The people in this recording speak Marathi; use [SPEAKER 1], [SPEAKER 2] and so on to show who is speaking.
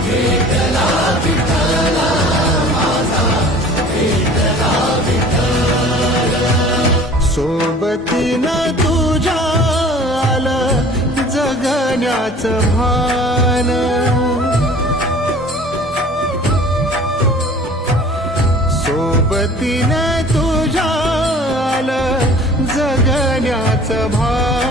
[SPEAKER 1] भेटला विठ्ठल माझा भेटला विठ्ठल. सोबतीनं तुझ्या जगण्याचं भान. सोबतीनं तू जगण्याचं